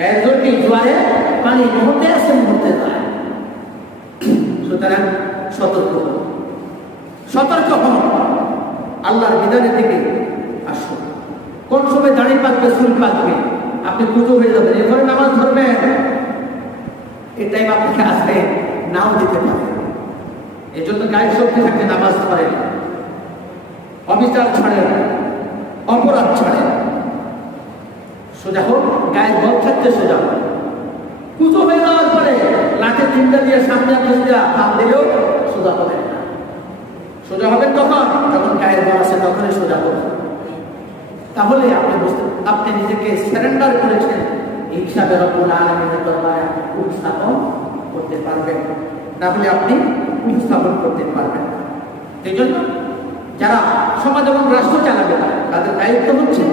গায়ের জোয়ারে পানি মুহূর্তে মুহূর্তে যায় সুতরাং সতর্ক হন সতর্ক হন আল্লাহর বিধানের দিকে আসুন কোন সময় দাঁড়িয়ে পাকবে পাকবে, আপনি পুজো হয়ে যাবেন। এরপরে নামাজ ধরবেন? এটাই আপনাকে আসতে নাও দিতে পারে। এই জন্য শক্তি থাকতে নামাজ ধরেন অবিচার ছাড়েন, অপরাধ ছাড়েন। সোজা হোক, গায়ের বল থাকতে সোজা হোক। পুজো হয়ে যাওয়ার পরে লাঠে তিনটা দিয়ে সামনে আপনি হাত দিলেও সোজা হবে সোজা হবেন তখন, যখন গায়ের বল আছে তখনই সোজা হবে। তাহলে আপনি বুঝতে আপনি নিজেকে সারেন্ডার করেছেন। এই হিসাবে রব্বুল আলমীর দরবারে উপস্থাপন করতে পারবেন। না হলে আপনি উপস্থাপন করতে পারবেন এই জন্য যারা সমাজ এবং রাষ্ট্র চালাবে তাদের দায়িত্ব হচ্ছে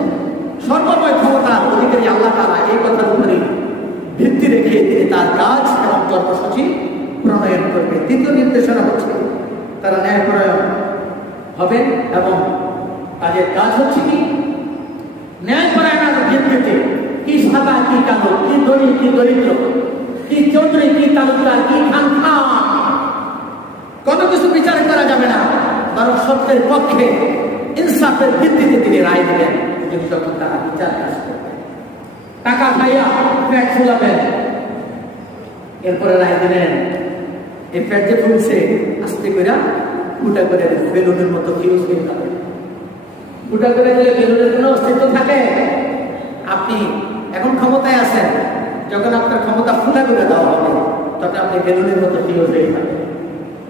সর্বময় ক্ষমতার অধিকারী আল্লাহ তালা এই কথার উপরে ভিত্তি রেখে তিনি তার কাজ এবং কর্মসূচি প্রণয়ন করবে। দ্বিতীয় নির্দেশনা হচ্ছে তারা ন্যায় প্রণয়ন হবে এবং তাদের কাজ হচ্ছে কি? ন্যায় পরায়ণার ভিত্তিতে কি সাদা, কি কালো, কি ধনী, কি দরিদ্র, কি চৌধুরী, কি তালুকদার, কি খান কোনো কিছু বিচার করা যাবে না। বরং সত্যের পক্ষে ইনসাফের ভিত্তিতে তিনি রায় দেবেন। যদি তখন তারা বিচার করবে টাকা খাইয়া পেট ফুলাবেন। এরপরে রায় দিলেন, এই পেট যে ফুলছে, আস্তে করে ফুটা করে বেলুনের মতো ফিউজ হয়ে যাবে ফুটা করে দিলে বেলুনের কোনো অস্তিত্ব থাকে? আপনি এখন ক্ষমতায় আছেন, যখন আপনার ক্ষমতা ফুটা করে দেওয়া হবে, তখন আপনি বেলুনের মতো ফিউজ হয়ে যাবে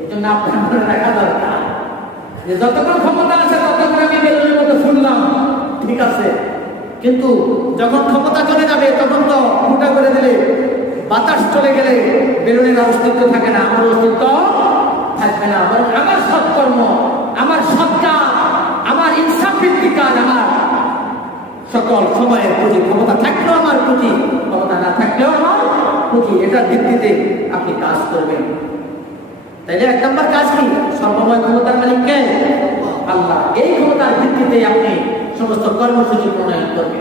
এই জন্য আপনার মনে রাখা দরকার যে যতক্ষণ ক্ষমতা আছে, ততক্ষণ আমি বেলুনের মতো ফুললাম। ঠিক আছে কিন্তু যখন ক্ষমতা চলে যাবে, তখন তো ফুটা করে দিলে বাতাস চলে গেলে বেলুনের অস্তিত্ব থাকে না। আমার অস্তিত্ব থাকবে না। বরং আমার সৎকর্ম, আমার সৎকার আমার ইনসাফ ভিত্তিক কাজ, আমার সকল সময়ের প্রতি ক্ষমতা থাকলেও আমার প্রতি, ক্ষমতা না থাকলেও আমার পুঁজি এটার ভিত্তিতে আপনি কাজ করবেন। তাইলে এক নম্বর কাজ কি? সর্বময় ক্ষমতার মালিক কে আল্লাহ। এই ক্ষমতার ভিত্তিতে আপনি সমস্ত কর্মসূচি প্রণয়ন করবে।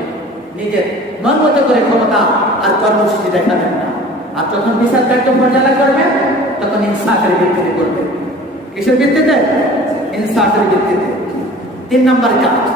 নিজের মন মতো করে ক্ষমতা আর কর্মসূচি দেখাবেন না। আর যখন বিশাল কার্য পরিচালনা করবে, তখন ইনসাফের ভিত্তিতে করবেন কিসের ভিত্তিতে? ইনসাফের ভিত্তিতে। তিন নম্বর কাজ।